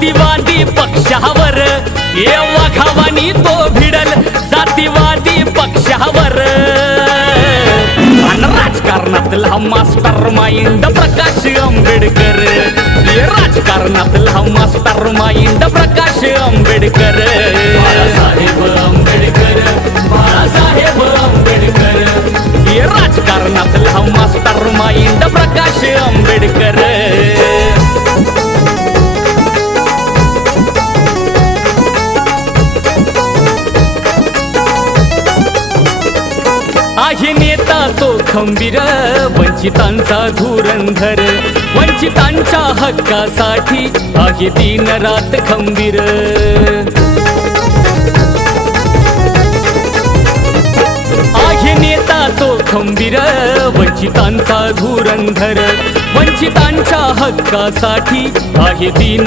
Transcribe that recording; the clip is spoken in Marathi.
जातीवादी पक्षावर ये वाघावानी तो भिडल जातीवादी पक्षावर आणि राजकारणातला मास्टर माइंड प्रकाश आंबेडकर ये राजकारणातला मास्टर माइंड प्रकाश आंबेडकर बाळासाहेब आंबेडकर बाळासाहेब आंबेडकर ये राजकारणातला मास्टर माइंड प्रकाश आंबेडकर आहे नेता तो खंबीर वंचितांचा धुरंधर वंचितांच्या हक्कासाठी आहे दिन रात खंबीर आहे नेता तो खंबीर वंचितांचा धुरंधर वंचितांच्या हक्कासाठी आहे दिन